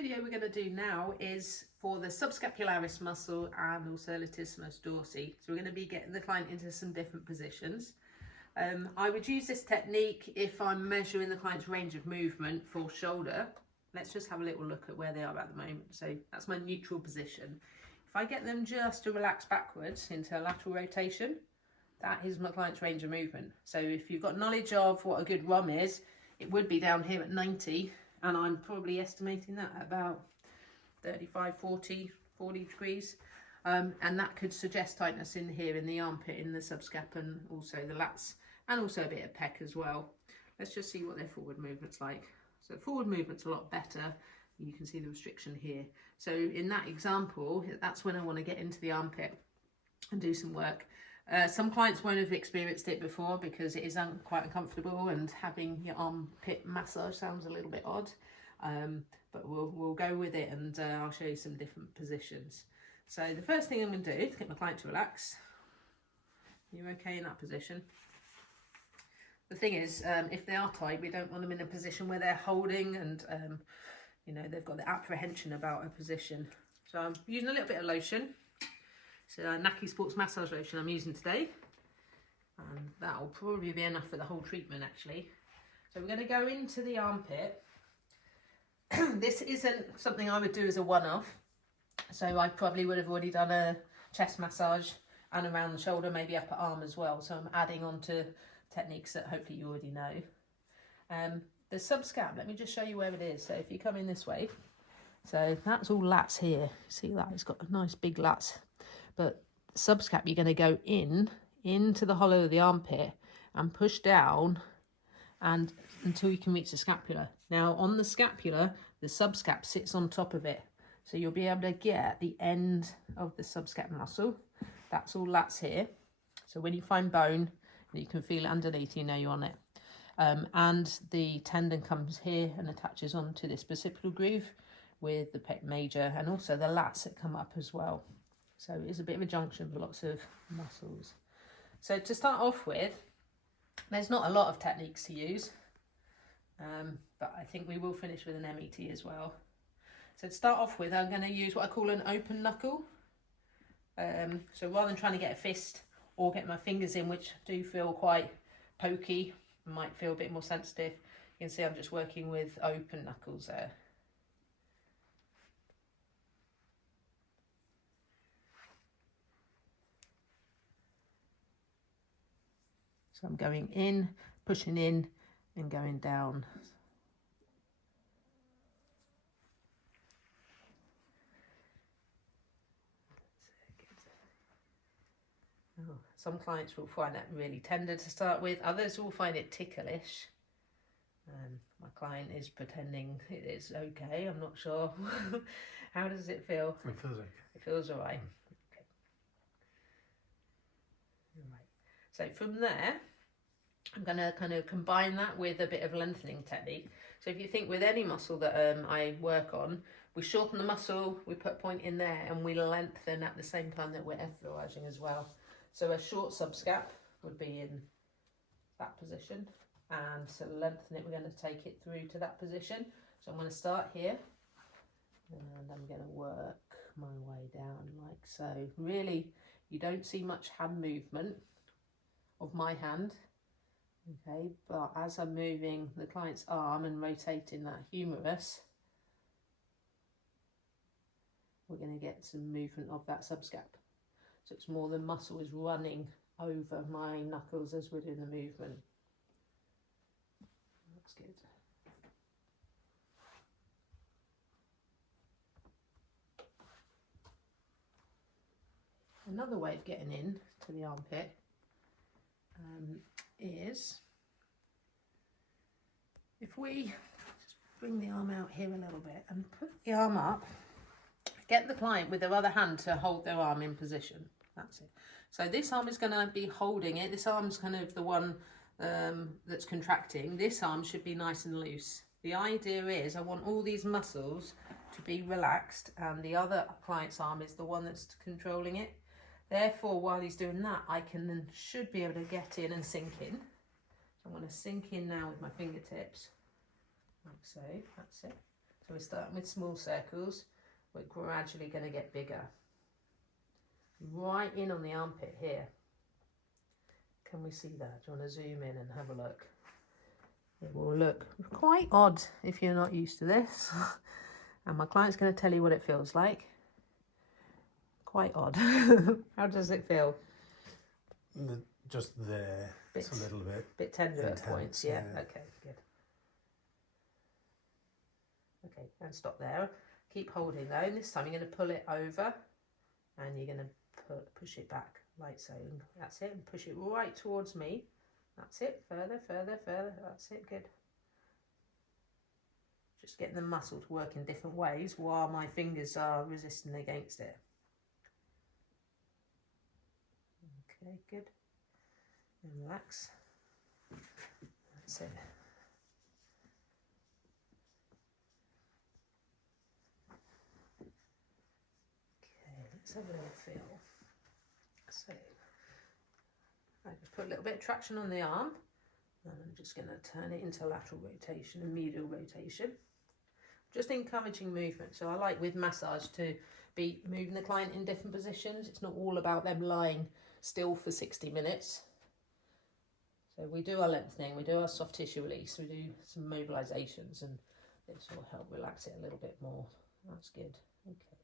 video we're going to do now is for the subscapularis muscle and also latissimus dorsi. So we're going to be getting the client into some different positions. I would use this technique if I'm measuring the client's range of movement for shoulder. Let's just have a little look at where they are at the moment. So that's my neutral position. If I get them just to relax backwards into a lateral rotation, that is my client's range of movement. So if you've got knowledge of what a good ROM is, it would be down here at 90, and I'm probably estimating that at about 35, 40 degrees. And that could suggest tightness in here in the armpit, in the subscap, and also the lats, and also a bit of pec as well. Let's just see what their forward movement's like. So forward movement's a lot better. You can see the restriction here. So in that example, that's when I want to get into the armpit and do some work. Some clients won't have experienced it before because it is quite uncomfortable, and having your armpit massage sounds a little bit odd, but we'll go with it, and I'll show you some different positions. So the first thing I'm going to do is get my client to relax. You're okay in that position. The thing is, if they are tight, we don't want them in a position where they're holding and you know, they've got the apprehension about a position. So I'm using a little bit of lotion. So Naki Sports Massage Lotion I'm using today, and that will probably be enough for the whole treatment actually. So we're going to go into the armpit. This isn't something I would do as a one-off, so I probably would have already done a chest massage and around the shoulder, maybe upper arm as well. So I'm adding on to techniques that hopefully you already know. The subscap, let me just show you where it is. So if you come in this way, so that's all lats here. See that? It's got a nice big lats. But subscap, you're going to go into the hollow of the armpit and push down and until you can reach the scapula. Now on the scapula, the subscap sits on top of it. So you'll be able to get the end of the subscap muscle. That's all lats here. So when you find bone, you can feel it underneath, you know you're on it. And the tendon comes here and attaches onto this bicipital groove with the pec major, and also the lats that come up as well. So it's a bit of a junction for lots of muscles. So to start off with, there's not a lot of techniques to use, but I think we will finish with an MET as well. So to start off with, I'm going to use what I call an open knuckle. So rather than trying to get a fist or get my fingers in, which do feel quite pokey, might feel a bit more sensitive, you can see I'm just working with open knuckles there. So I'm going in, pushing in, and going down. Oh, some clients will find that really tender to start with. Others will find it ticklish. My client is pretending it is okay. I'm not sure. How does it feel? It feels okay. It feels all right. Okay. All right. So from there, I'm going to kind of combine that with a bit of lengthening technique. So if you think with any muscle that I work on, we shorten the muscle, we put a point in there, and we lengthen at the same time that we're effleuraging as well. So a short subscap would be in that position, and to lengthen it, we're going to take it through to that position. So I'm going to start here, and I'm going to work my way down like so. Really, you don't see much hand movement of my hand, okay, but as I'm moving the client's arm and rotating that humerus, we're going to get some movement of that subscap. So it's more the muscle is running over my knuckles as we're doing the movement. That's good. Another way of getting in to the armpit is if we just bring the arm out here a little bit and put the arm up, get the client with their other hand to hold their arm in position. That's it. So this arm is going to be holding it. This arm's kind of the one that's contracting. This arm should be nice and loose. The idea is I want all these muscles to be relaxed, and the other client's arm is the one that's controlling it. Therefore, while he's doing that, I should be able to get in and sink in. So I'm going to sink in now with my fingertips, like so. That's it. So we're starting with small circles. We're gradually going to get bigger. Right in on the armpit here. Can we see that? Do you want to zoom in and have a look? It will look quite odd if you're not used to this. And my client's going to tell you what it feels like. Quite odd. How does it feel? Just there. It's a little bit tender at points. Yeah. Okay, good. Okay, and stop there. Keep holding though. And this time you're going to pull it over and you're going to push it back like so. That's it. And push it right towards me. That's it. Further, further, further. That's it. Good. Just getting the muscle to work in different ways while my fingers are resisting against it. Okay, good. And relax. That's it. Okay, let's have a little feel. So, I just put a little bit of traction on the arm, and I'm just going to turn it into lateral rotation and medial rotation. Just encouraging movement. So I like with massage to be moving the client in different positions. It's not all about them lying still for 60 minutes. So we do our lengthening, we do our soft tissue release, we do some mobilizations, and this will help relax it a little bit more. That's good. Okay.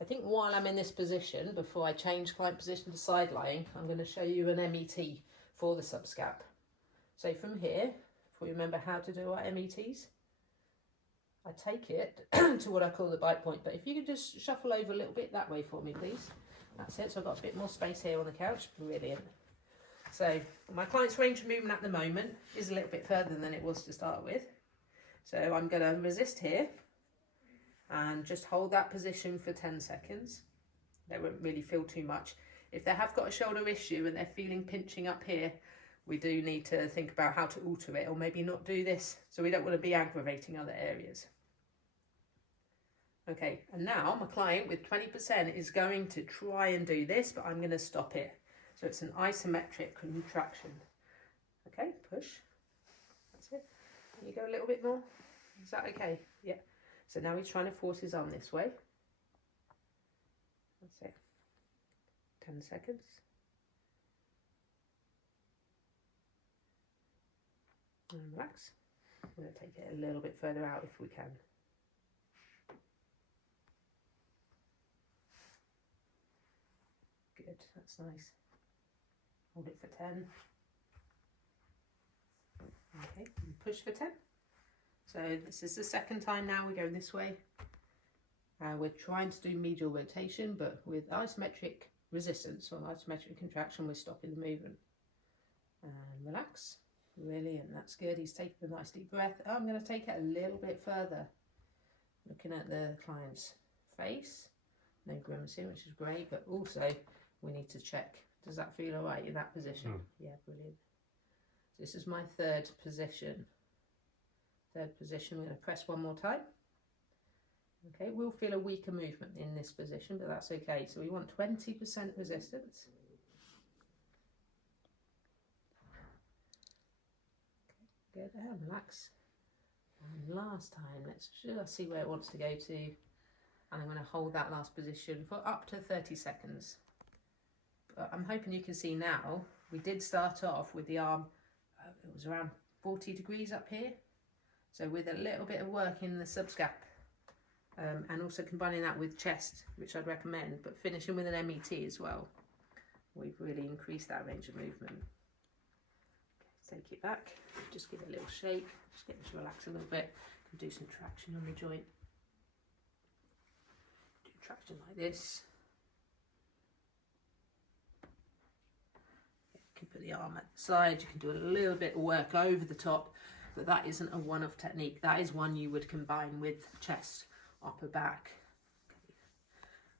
I think while I'm in this position, before I change client position to side lying, I'm going to show you an MET for the subscap. So from here, if we remember how to do our METs, I take it to what I call the bite point, but if you could just shuffle over a little bit that way for me, please. That's it, so I've got a bit more space here on the couch. Brilliant. So my client's range of movement at the moment is a little bit further than it was to start with. So I'm going to resist here and just hold that position for 10 seconds. They won't really feel too much. If they have got a shoulder issue and they're feeling pinching up here, we do need to think about how to alter it, or maybe not do this, so we don't want to be aggravating other areas. Okay, and now my client with 20% is going to try and do this, but I'm going to stop it. So it's an isometric contraction. Okay, push. That's it. Can you go a little bit more? Is that okay? Yeah. So now he's trying to force his arm this way. That's it. 10 seconds. And relax. I'm going to take it a little bit further out if we can. Good, that's nice. Hold it for 10. Okay, and push for 10. So this is the second time now we're going this way. We're trying to do medial rotation, but with isometric resistance or isometric contraction, we're stopping the movement. And relax. Brilliant, that's good. He's taking a nice deep breath. I'm going to take it a little bit further. Looking at the client's face. No grimacing, which is great, but also we need to check. Does that feel all right in that position? Yeah, brilliant. So this is my third position. Third position, we're going to press one more time. Okay, we'll feel a weaker movement in this position, but that's okay. So we want 20% resistance. Okay, good, and relax. And last time, let's just see where it wants to go to. And I'm going to hold that last position for up to 30 seconds. But I'm hoping you can see now, we did start off with the arm, it was around 40 degrees up here. So with a little bit of work in the subscap, and also combining that with chest, which I'd recommend, but finishing with an MET as well, we've really increased that range of movement. Okay, take it back, just give it a little shake, just get it to relax a little bit, do some traction on the joint. Do traction like this. You can put the arm at the side, you can do a little bit of work over the top, but that isn't a one-off technique. That is one you would combine with chest, upper back. Okay.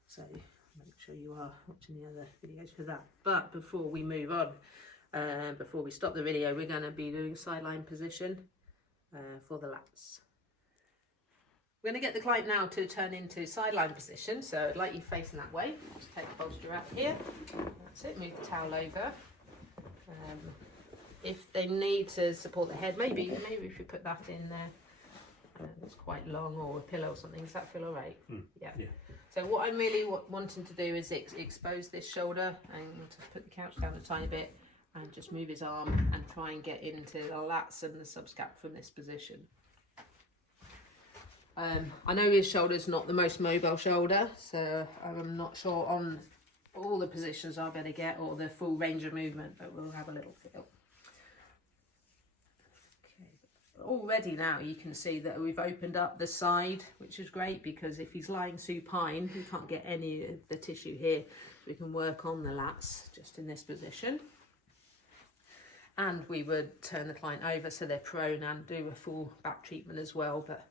So make sure you are watching the other videos for that. But before we move on, before we stop the video, we're going to be doing a sideline position for the lats. We're going to get the client now to turn into sideline position. So I'd like you facing that way. Just take the bolster out here. That's it. Move the towel over. If they need to support the head, maybe if you put that in there, It's quite long, or a pillow or something. Does that feel all right? Yeah. Yeah. So what I'm really wanting to do is expose this shoulder and just put the couch down a tiny bit and just move his arm and try and get into the lats and the subscap from this position. I know his shoulder's not the most mobile shoulder, so I'm not sure on all the positions I'll better get or the full range of movement, but we'll have a little feel. Okay. Already now you can see that we've opened up the side, which is great, because if he's lying supine, we can't get any of the tissue here. So we can work on the lats just in this position. And we would turn the client over so they're prone and do a full back treatment as well, but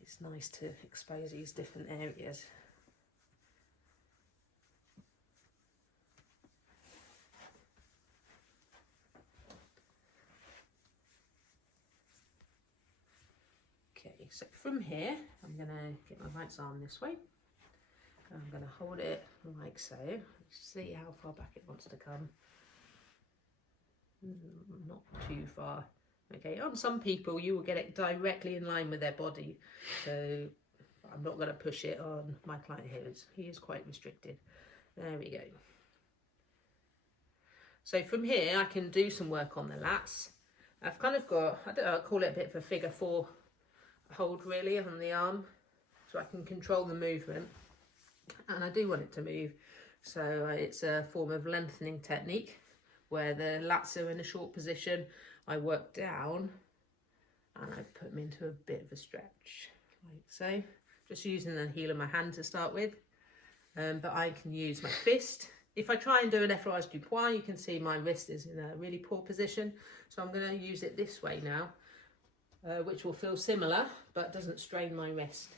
it's nice to expose these different areas. Okay, so from here, I'm going to get my right arm this way. I'm going to hold it like so. See how far back it wants to come. Not too far. Okay, on some people you will get it directly in line with their body, so I'm not going to push it on my client here. He is quite restricted. There we go. So from here I can do some work on the lats. I've kind of got, I don't know, I call it a bit of a figure 4 hold really on the arm, so I can control the movement, and I do want it to move. So it's a form of lengthening technique where the lats are in a short position. I work down and I put them into a bit of a stretch, like so. Just using the heel of my hand to start with, but I can use my fist. If I try and do an effleurage du poing, you can see my wrist is in a really poor position. So I'm going to use it this way now, which will feel similar, but doesn't strain my wrist.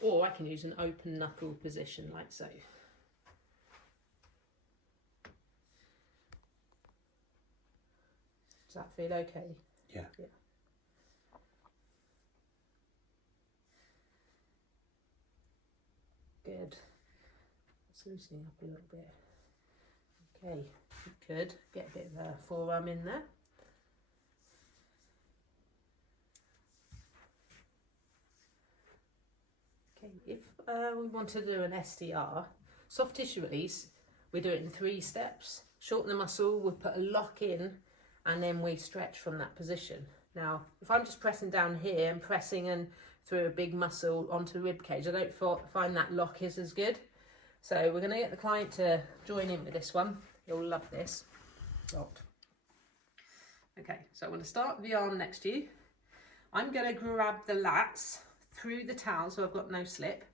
Or I can use an open knuckle position, like so. Does that feel okay? Yeah. Yeah. Good. It's loosening up a little bit. Okay, good. Get a bit of a forearm in there. Okay, if we want to do an STR, soft tissue release, we do it in 3 steps. Shorten the muscle, we put a lock in, and then we stretch from that position. Now, if I'm just pressing down here and pressing and through a big muscle onto the rib cage, I don't find that lock is as good. So we're going to get the client to join in with this one. You'll love this. Okay, so I'm going to start with the arm next to you. I'm going to grab the lats through the towel so I've got no slip,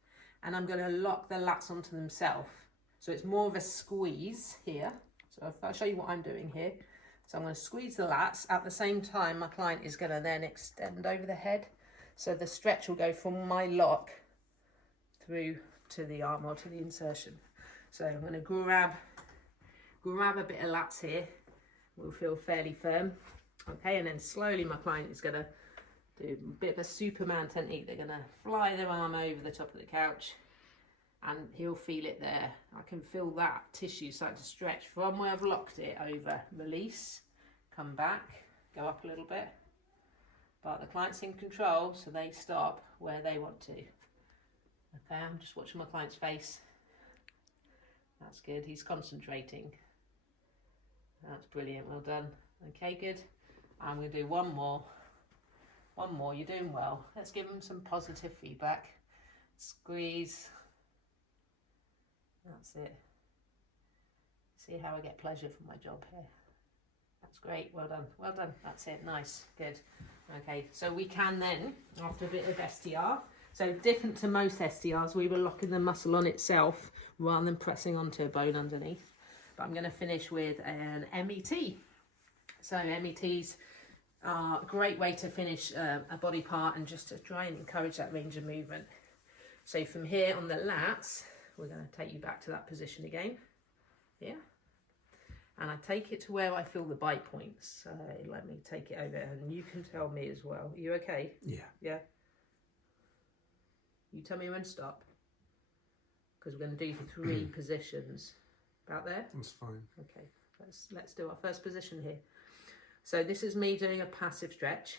and I'm going to lock the lats onto themselves. So it's more of a squeeze here. So if I'll show you what I'm doing here. So I'm going to squeeze the lats. At the same time, my client is going to then extend over the head. So the stretch will go from my lock through to the arm or to the insertion. So I'm going to grab a bit of lats here. Will feel fairly firm. Okay, and then slowly my client is going to do a bit of a Superman technique. They're going to fly their arm over the top of the couch, and he'll feel it there. I can feel that tissue start to stretch from where I've locked it over. Release, come back, go up a little bit. But the client's in control, so they stop where they want to. Okay, I'm just watching my client's face. That's good, he's concentrating. That's brilliant, well done. Okay, good. I'm going to do one more. One more, you're doing well. Let's give him some positive feedback. Squeeze. That's it. See how I get pleasure from my job here. That's great, well done, well done. That's it, nice, good. Okay, so we can then, after a bit of STR, so different to most STRs, we were locking the muscle on itself rather than pressing onto a bone underneath. But I'm going to finish with an MET. So METs are a great way to finish a body part and just to try and encourage that range of movement. So from here on the lats, we're going to take you back to that position again. Yeah. And I take it to where I feel the bite points. So let me take it over, and you can tell me as well. Are you okay? Yeah. Yeah? You tell me when to stop. Because we're going to do 3 positions. About there? That's fine. Okay, let's do our first position here. So this is me doing a passive stretch.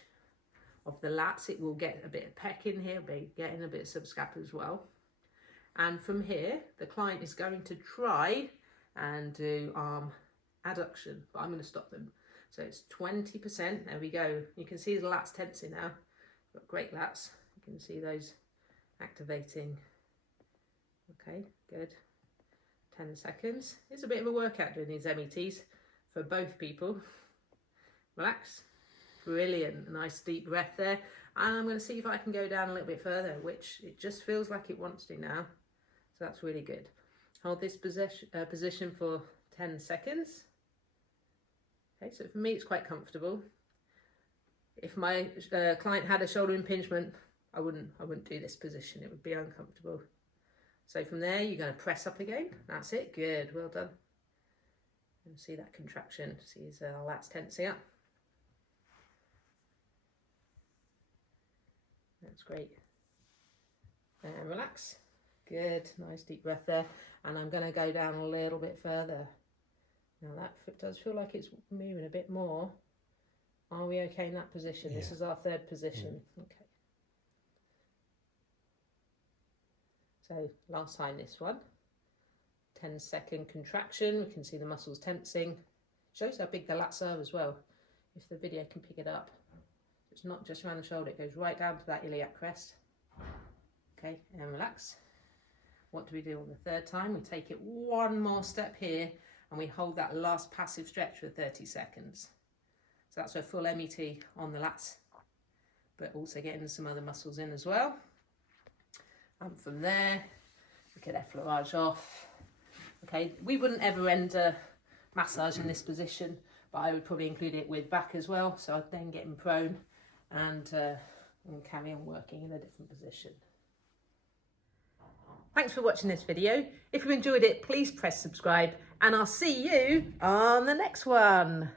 of the lats. It will get a bit of pec in here, getting a bit of subscap as well. And from here, the client is going to try and do arm adduction, but I'm going to stop them. So it's 20%. There we go. You can see the lats tensing now. Got great lats. You can see those activating. Okay, good. 10 seconds. It's a bit of a workout doing these METs for both people. Relax. Brilliant. Nice deep breath there. And I'm going to see if I can go down a little bit further, which it just feels like it wants to now. So that's really good. Hold this position for 10 seconds. Okay, so for me it's quite comfortable. If my client had a shoulder impingement, I wouldn't do this position. It would be uncomfortable. So from there, you're going to press up again. That's it. Good. Well done. And see that contraction. See his lats tensing up. That's great. And relax. Good. Nice deep breath there. And I'm going to go down a little bit further. Now that does feel like it's moving a bit more. Are we okay in that position? Yeah. This is our third position. Yeah. Okay. So last time this one. 10-second contraction. We can see the muscles tensing. Shows how big the lats are as well, if the video can pick it up. It's not just around the shoulder, it goes right down to that iliac crest. Okay, and relax. What do we do on the third time? We take it one more step here and we hold that last passive stretch for 30 seconds. So that's a full MET on the lats, but also getting some other muscles in as well. And from there, we could effleurage off. Okay, we wouldn't ever end a massage in this position, but I would probably include it with back as well. So I'd then get him prone and carry on working in a different position. Thanks for watching this video. If you enjoyed it, please press subscribe and I'll see you on the next one.